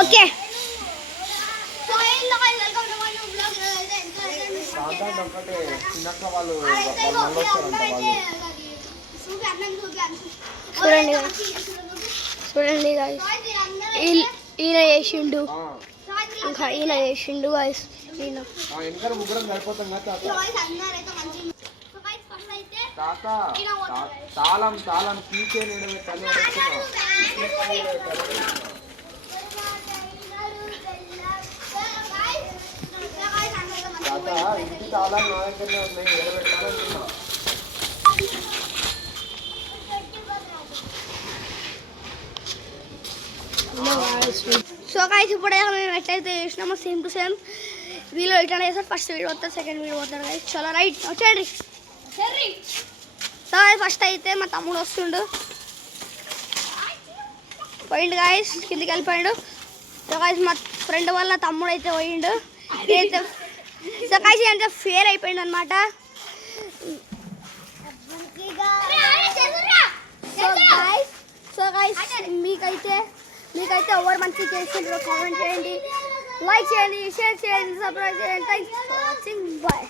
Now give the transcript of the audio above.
Okay చూడండి చూడండి guys ఈయన చేసిండు ఇంకా ఈయన చేసిండు గాయస్ ఈయన తాళం తాళం తీసే ఇంటి తాళాలు నా దగ్గరనే ఉన్నాయి ఎడబెట్టాలంటున్నా. సో గాయస్ ఇప్పుడే మేము ఎట్లయితే చేసినామో సేమ్ టు సేమ్ వీళ్ళు ఇట్లా చేస్తారు. ఫస్ట్ వీడియో వస్తారు, సెకండ్ వీడియో పోతారు గాయస్. చాలా రైట్ వచ్చేయండి. సో ఫస్ట్ అయితే మా తమ్ముడు వస్తుండు, పోయిండు గాయస్, కిందికి వెళ్ళిపోయాడు. సో గాయస్ మా ఫ్రెండ్ వల్ల తమ్ముడు అయితే పోయిండు. ఇదైతే సో గాయస్ అంటే ఫెయిల్ అయిపోయింది అనమాట. సో గాయస్ మీకైతే ఎవరు మంచిగా చేసిండ్రో కామెంట్ చేయండి, లైక్ చేయండి, షేర్ చేయండి, సబ్స్క్రైబ్ చేయండి. Thanks for watching. బాయ్.